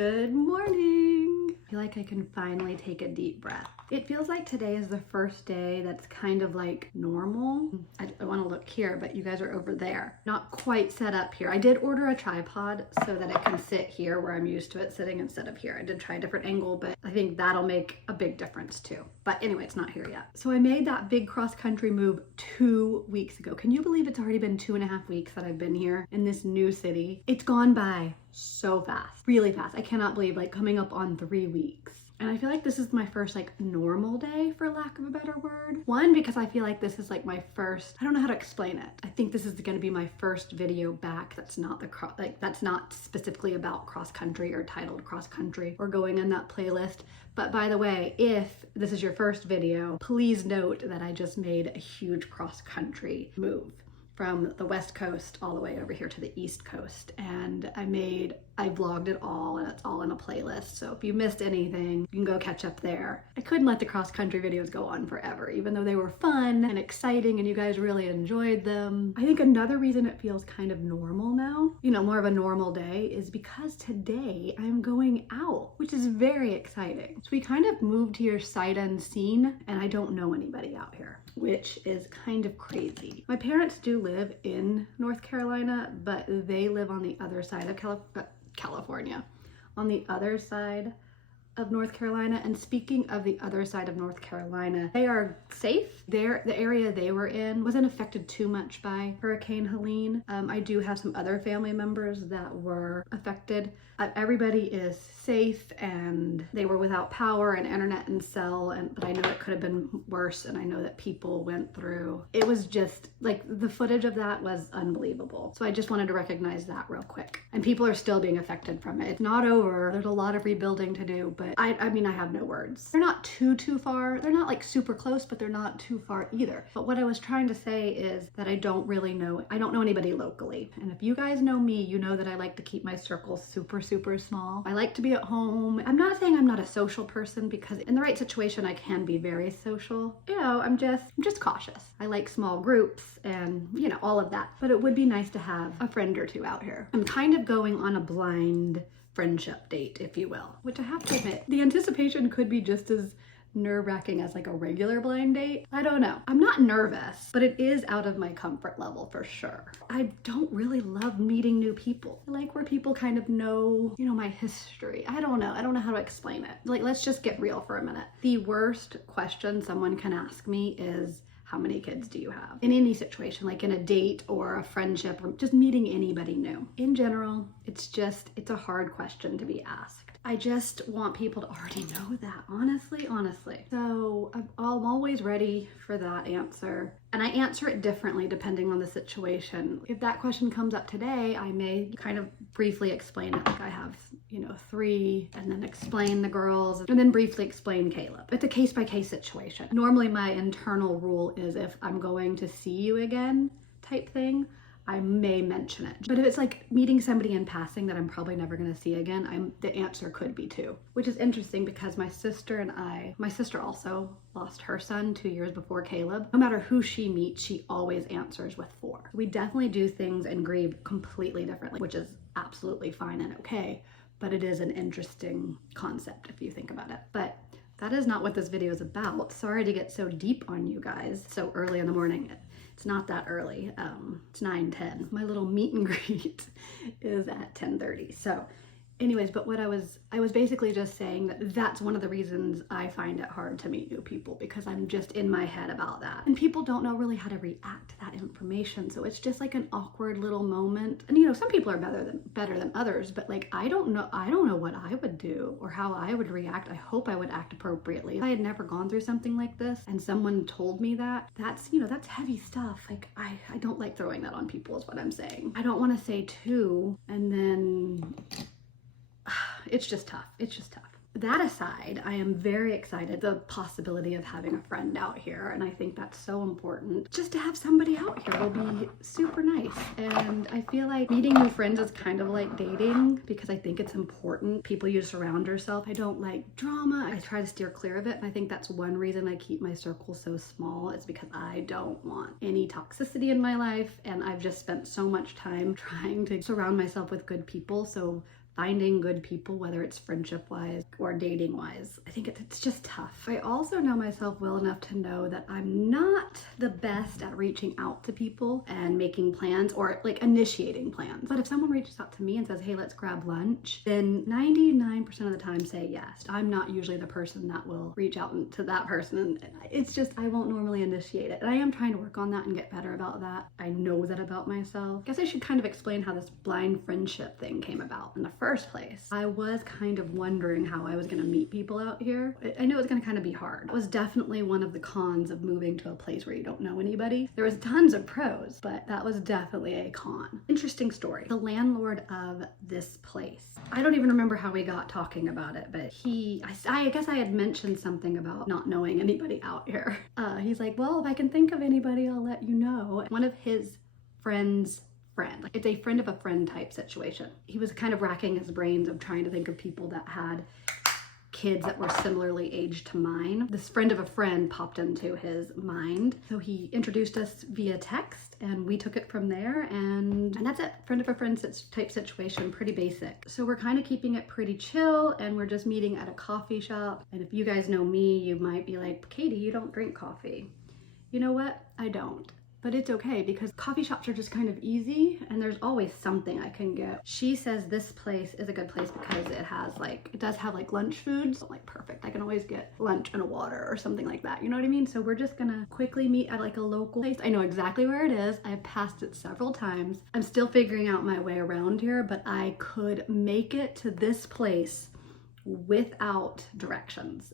Good morning. I feel like I can finally take a deep breath. It feels like today is the first day that's kind of like normal. I want to look here, but you guys are over there. Not quite set up here. I did order a tripod so that it can sit here where I'm used to it sitting instead of here. I did try a different angle, but I think that'll make a big difference too. But anyway, it's not here yet. So I made that big cross-country move 2 weeks ago. Can you believe it's already been 2.5 weeks that I've been here in this new city? It's gone by so fast, really fast. I cannot believe, like, coming up on 3 weeks. And I feel like this is my first like normal day, for lack of a better word. One, because I feel like this is like my first, I don't know how to explain it. I think this is gonna be my first video back that's not that's not specifically about cross country or titled cross country or going in that playlist. But by the way, if this is your first video, please note that I just made a huge cross country move from the West Coast all the way over here to the East Coast. And I vlogged it all, and it's all in a playlist. So if you missed anything, you can go catch up there. I couldn't let the cross country videos go on forever, even though they were fun and exciting and you guys really enjoyed them. I think another reason it feels kind of normal now, you know, more of a normal day, is because today I'm going out, which is very exciting. So we kind of moved here sight unseen, and I don't know anybody out here, which is kind of crazy. My parents do live in North Carolina, but they live on the other side of California, on the other side of North Carolina. And speaking of the other side of North Carolina, they are safe. The area they were in wasn't affected too much by Hurricane Helene. I do have some other family members that were affected. Everybody is safe, and they were without power and internet and cell, but I know it could have been worse, and I know that people went through. It was just like, the footage of that was unbelievable. So I just wanted to recognize that real quick. And people are still being affected from it. It's not over. There's a lot of rebuilding to do, but I mean, I have no words. They're not too far. They're not like super close, but they're not too far either. But what I was trying to say is that I don't know anybody locally. And if you guys know me, you know that I like to keep my circle super small. I like to be at home. I'm not saying I'm not a social person, because in the right situation, I can be very social. You know, I'm just cautious. I like small groups and, you know, all of that. But it would be nice to have a friend or two out here. I'm kind of going on a blind friendship date, if you will, which I have to admit, the anticipation could be just as nerve-wracking as like a regular blind date. I don't know. I'm not nervous, but it is out of my comfort level for sure. I don't really love meeting new people. I like where people kind of know, you know, my history. I don't know how to explain it. Like, let's just get real for a minute. The worst question someone can ask me is, how many kids do you have? In any situation, like in a date or a friendship or just meeting anybody new. In general, it's a hard question to be asked. I just want people to already know that, honestly. So I'm always ready for that answer. And I answer it differently depending on the situation. If that question comes up today, I may kind of briefly explain it, like I have, you know, 3, and then explain the girls, and then briefly explain Caleb. It's a case-by-case situation. Normally my internal rule is, if I'm going to see you again type thing, I may mention it. But if it's like meeting somebody in passing that I'm probably never gonna see again, the answer could be 2, which is interesting because my sister also lost her son 2 years before Caleb. No matter who she meets, she always answers with 4. We definitely do things and grieve completely differently, which is absolutely fine and okay, but it is an interesting concept if you think about it. But that is not what this video is about. Sorry to get so deep on you guys so early in the morning. It's not that early. It's 9:10. My little meet and greet is at 10:30. So anyways, but what I was basically just saying that that's one of the reasons I find it hard to meet new people, because I'm just in my head about that. And people don't know really how to react to that information. So it's just like an awkward little moment. And you know, some people are better than others, but like, I don't know what I would do or how I would react. I hope I would act appropriately. If I had never gone through something like this and someone told me that, that's heavy stuff. Like, I don't like throwing that on people, is what I'm saying. I don't want to say 2 and then it's just tough. That aside, I am very excited the possibility of having a friend out here, and I think that's so important. Just to have somebody out here will be super nice. And I feel like meeting new friends is kind of like dating, because I think it's important people you surround yourself. I don't like drama. I try to steer clear of it, and I think that's one reason I keep my circle so small, is because I don't want any toxicity in my life, and I've just spent so much time trying to surround myself with good people. So finding good people, whether it's friendship-wise or dating-wise. I think it's just tough. I also know myself well enough to know that I'm not the best at reaching out to people and making plans or like initiating plans. But if someone reaches out to me and says, hey, let's grab lunch, then 99% of the time say yes. I'm not usually the person that will reach out to that person. And it's just, I won't normally initiate it. And I am trying to work on that and get better about that. I know that about myself. I guess I should kind of explain how this blind friendship thing came about in the first place. I was kind of wondering how I was gonna meet people out here. I knew it was gonna kind of be hard. It was definitely one of the cons of moving to a place where you don't know anybody. There was tons of pros, but that was definitely a con. Interesting story. The landlord of this place, I don't even remember how we got talking about it, but I guess I had mentioned something about not knowing anybody out here. He's like, well, if I can think of anybody, I'll let you know. One of his friends' friend. It's a friend of a friend type situation. He was kind of racking his brains of trying to think of people that had kids that were similarly aged to mine. This friend of a friend popped into his mind. So he introduced us via text and we took it from there, and that's it. Friend of a friend type situation, pretty basic. So we're kind of keeping it pretty chill and we're just meeting at a coffee shop. And if you guys know me, you might be like, Katie, you don't drink coffee. You know what? I don't. But it's okay because coffee shops are just kind of easy and there's always something I can get. She says this place is a good place because it does have like lunch foods. Like perfect. I can always get lunch and a water or something like that. You know what I mean? So we're just gonna quickly meet at like a local place. I know exactly where it is. I've passed it several times. I'm still figuring out my way around here, but I could make it to this place without directions.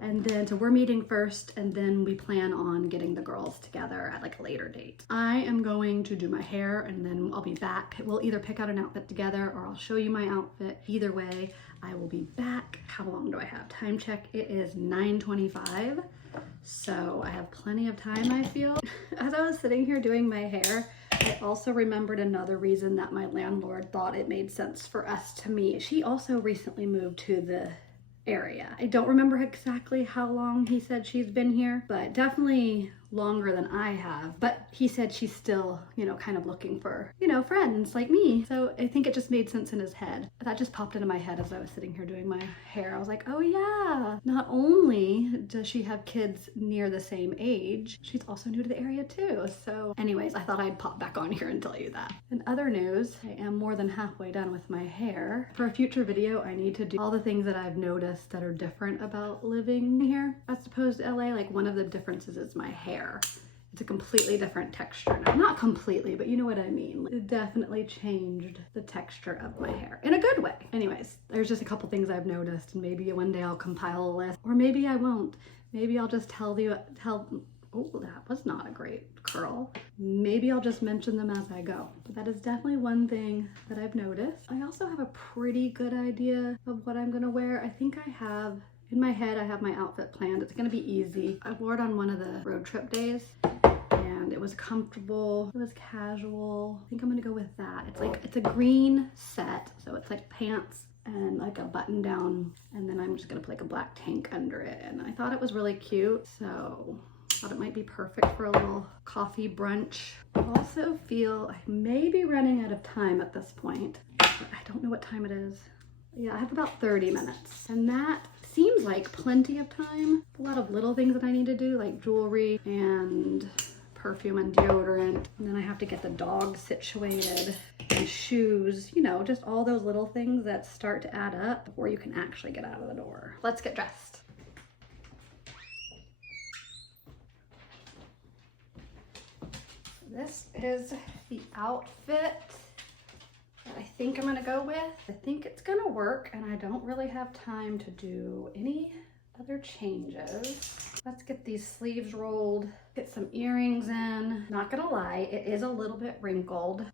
And then, so we're meeting first and then we plan on getting the girls together at like a later date. I am going to do my hair and then I'll be back. We'll either pick out an outfit together or I'll show you my outfit. Either way, I will be back. How long do I have? Time check, it is 9:25. So I have plenty of time, I feel. As I was sitting here doing my hair, I also remembered another reason that my landlord thought it made sense for us to meet. She also recently moved to the area. I don't remember exactly how long he said she's been here, but definitely longer than I have. But he said she's still, kind of looking for, friends like me. So I think it just made sense in his head. That just popped into my head as I was sitting here doing my hair. I was like, oh yeah, not only does she have kids near the same age, she's also new to the area too. So anyways, I thought I'd pop back on here and tell you that. In other news, I am more than halfway done with my hair. For a future video, I need to do all the things that I've noticed that are different about living here as opposed to LA. Like one of the differences is my hair. It's a completely different texture now. Not completely, but you know what I mean. It definitely changed the texture of my hair in a good way. Anyways, there's just a couple things I've noticed and maybe one day I'll compile a list or maybe I won't. Maybe I'll just oh, that was not a great curl. Maybe I'll just mention them as I go. But that is definitely one thing that I've noticed. I also have a pretty good idea of what I'm gonna wear. I think I have in my head, I have my outfit planned. It's gonna be easy. I wore it on one of the road trip days and it was comfortable, it was casual. I think I'm gonna go with that. It's a green set, so it's like pants and like a button down, and then I'm just gonna put like a black tank under it. And I thought it was really cute, so I thought it might be perfect for a little coffee brunch. I also feel I may be running out of time at this point, but I don't know what time it is. Yeah, I have about 30 minutes, and that seems like plenty of time. A lot of little things that I need to do, like jewelry and perfume and deodorant. And then I have to get the dog situated and shoes, just all those little things that start to add up before you can actually get out of the door. Let's get dressed. This is the outfit I think I'm gonna go with. I think it's gonna work and I don't really have time to do any other changes. Let's get these sleeves rolled, get some earrings in. Not gonna lie, it is a little bit wrinkled.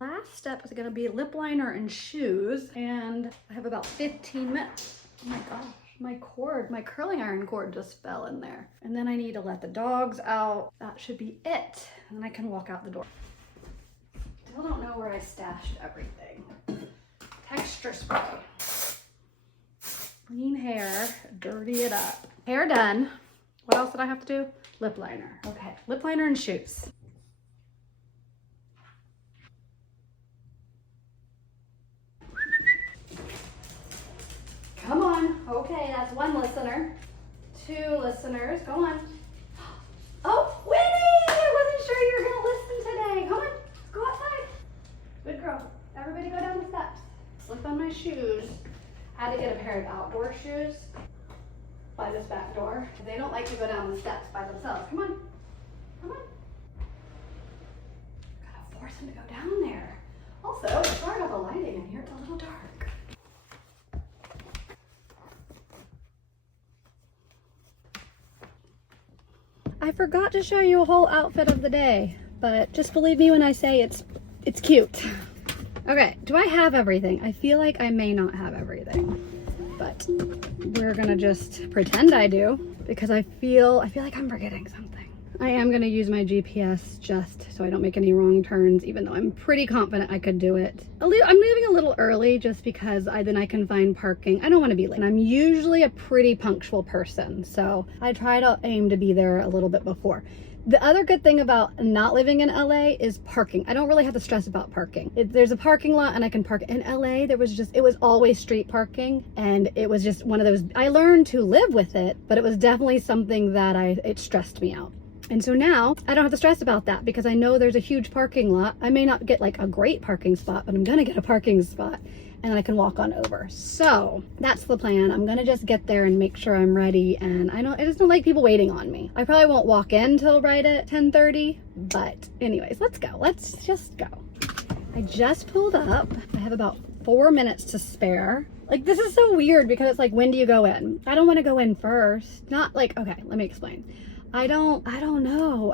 Last step is gonna be lip liner and shoes, and I have about 15 minutes. Oh my gosh, my curling iron cord just fell in there. And then I need to let the dogs out. That should be it. And then I can walk out the door. Still don't know where I stashed everything. Texture spray. Clean hair, dirty it up. Hair done. What else did I have to do? Lip liner. Okay, lip liner and shoes. Come on. Okay, that's one listener. 2 listeners. Go on. Oh, Winnie! I wasn't sure you were going to listen today. Come on. Go outside. Good girl. Everybody go down the steps. Slip on my shoes. I had to get a pair of outdoor shoes by this back door. They don't like to go down the steps by themselves. Come on. Come on. Gotta force them to go down there. Also, sorry about the lighting in here. It's a little dark. I forgot to show you a whole outfit of the day, but just believe me when I say it's cute. Okay, do I have everything? I feel like I may not have everything, but we're gonna just pretend I do because I feel like I'm forgetting something. I am gonna use my GPS just so I don't make any wrong turns, even though I'm pretty confident I could do it. I'm leaving a little early just because then I can find parking. I don't want to be late. I'm usually a pretty punctual person, so I try to aim to be there a little bit before. The other good thing about not living in LA is parking. I don't really have to stress about parking. There's a parking lot and I can park. In LA, it was always street parking, and it was just one of those, I learned to live with it, but it was definitely something that it stressed me out. And so now I don't have to stress about that because I know there's a huge parking lot. I may not get like a great parking spot, but I'm gonna get a parking spot and I can walk on over. So that's the plan. I'm gonna just get there and make sure I'm ready. And I just don't like people waiting on me. I probably won't walk in till right at 10:30, but anyways, let's go. Let's just go. I just pulled up. I have about 4 minutes to spare. Like, this is so weird because it's like, when do you go in? I don't want to go in first. Not like, okay, let me explain. I don't know.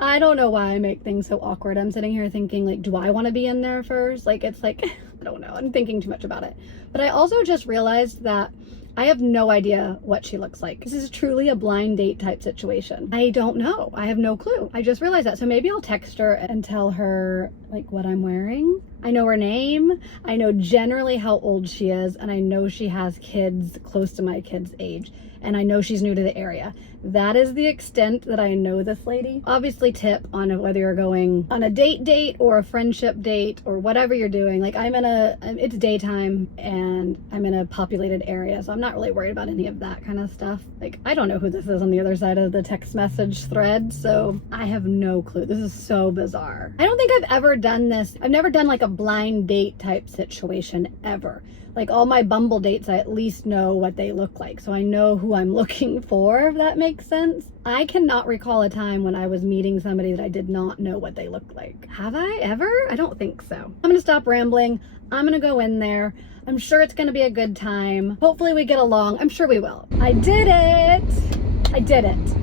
I don't know why I make things so awkward. I'm sitting here thinking, like, do I want to be in there first? Like, it's like, I don't know. I'm thinking too much about it. But I also just realized that I have no idea what she looks like. This is truly a blind date type situation. I don't know. I have no clue. I just realized that. So maybe I'll text her and tell her like what I'm wearing. I know her name. I know generally how old she is. And I know she has kids close to my kid's age. And I know she's new to the area. That is the extent that I know this lady. Obviously tip on whether you're going on a date or a friendship date or whatever you're doing. Like it's daytime and I'm in a populated area, so I'm not really worried about any of that kind of stuff. Like, I don't know who this is on the other side of the text message thread, so I have no clue. This is so bizarre. I don't think I've ever done this. I've never done like a blind date type situation ever. Like all my Bumble dates, I at least know what they look like. So I know who I'm looking for, if that makes sense. I cannot recall a time when I was meeting somebody that I did not know what they looked like. Have I ever? I don't think so. I'm gonna stop rambling. I'm gonna go in there. I'm sure it's gonna be a good time. Hopefully we get along. I'm sure we will. I did it. I did it.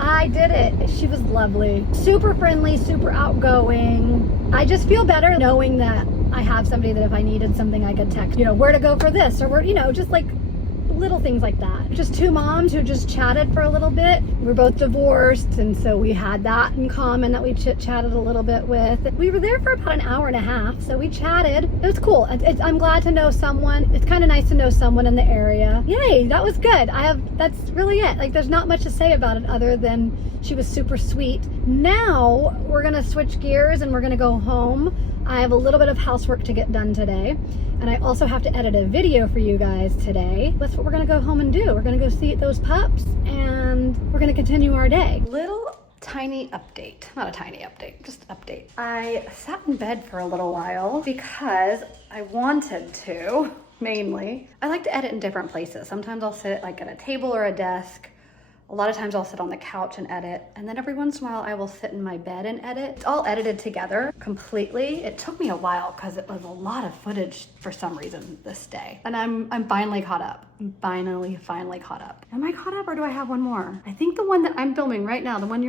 I did it. She was lovely. Super friendly, super outgoing. I just feel better knowing that I have somebody that if I needed something I could text, where to go for this or where, just like little things like that. Just 2 moms who just chatted for a little bit. We're both divorced, and so we had that in common that we chit-chatted a little bit with. We were there for about an hour and a half, so we chatted. It was cool. I'm glad to know someone. It's kind of nice to know someone in the area. Yay, that was good. That's really it. Like, there's not much to say about it other than she was super sweet. Now we're gonna switch gears and we're gonna go home. I have a little bit of housework to get done today, and I also have to edit a video for you guys today. That's what we're gonna go home and do. We're gonna go see those pups, and we're gonna continue our day. Little tiny update. Not a tiny update, just update. I sat in bed for a little while because I wanted to, mainly. I like to edit in different places. Sometimes I'll sit like at a table or a desk. A lot of times I'll sit on the couch and edit, and then every once in a while I will sit in my bed and edit. It's all edited together completely. It took me a while because it was a lot of footage for some reason this day. And I'm finally caught up. I'm finally caught up. Am I caught up or do I have one more? I think the one that I'm filming right now, the one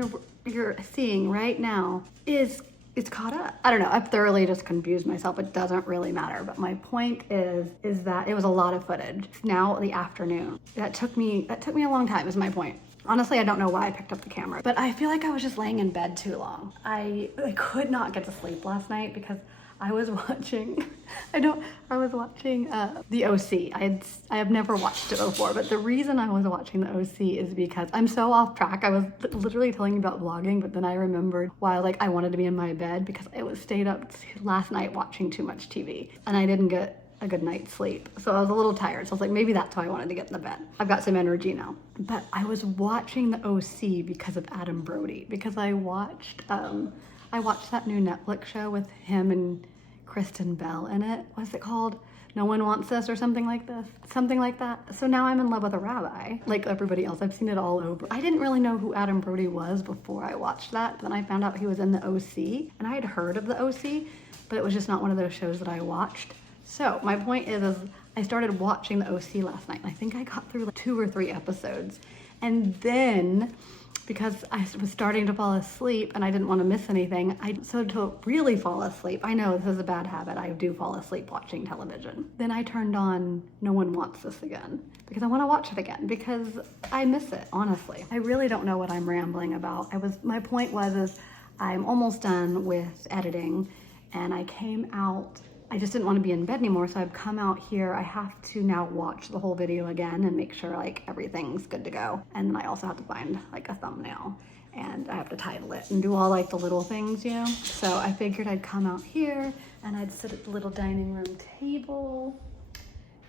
you're seeing right now it's caught up. I don't know, I've thoroughly just confused myself. It doesn't really matter, but my point is that it was a lot of footage. It's now the afternoon. That took me a long time is my point. Honestly, I don't know why I picked up the camera, but I feel like I was just laying in bed too long. I could not get to sleep last night because I was watching, I was watching The OC. I have never watched it before, but the reason I was watching The OC is because I'm so off track. I was literally telling you about vlogging, but then I remembered why like I wanted to be in my bed because I was stayed up last night watching too much TV and I didn't get a good night's sleep. So I was a little tired. So I was like, maybe that's why I wanted to get in the bed. I've got some energy now. But I was watching The OC because of Adam Brody, because I watched that new Netflix show with him and Kristen Bell in it. What's it called? No One Wants This or something like this. Something like that. So now I'm in love with a rabbi, like everybody else. I've seen it all over. I didn't really know who Adam Brody was before I watched that. Then I found out he was in The OC, and I had heard of The OC, but it was just not one of those shows that I watched. So my point is I started watching The OC last night, and I think I got through like 2 or 3 episodes. And then, because I was starting to fall asleep and I didn't want to miss anything, so to really fall asleep, I know this is a bad habit, I do fall asleep watching television. Then I turned on No One Wants This again, because I want to watch it again, because I miss it, honestly. I really don't know what I'm rambling about. My point was I'm almost done with editing, and I came out, I just didn't want to be in bed anymore, so I've come out here. I have to now watch the whole video again and make sure like everything's good to go. And then I also have to find like a thumbnail, and I have to title it and do all like the little things, you know? So I figured I'd come out here and I'd sit at the little dining room table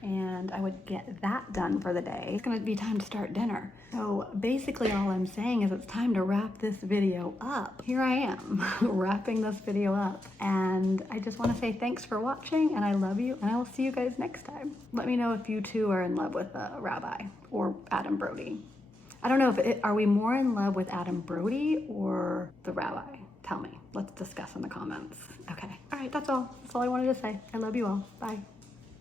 and I would get that done for the day. It's gonna be time to start dinner. So basically all I'm saying is it's time to wrap this video up. Here I am, wrapping this video up. And I just wanna say thanks for watching, and I love you, and I will see you guys next time. Let me know if you too are in love with a rabbi or Adam Brody. I don't know are we more in love with Adam Brody or the rabbi? Tell me, let's discuss in the comments. Okay, all right, that's all I wanted to say. I love you all, bye.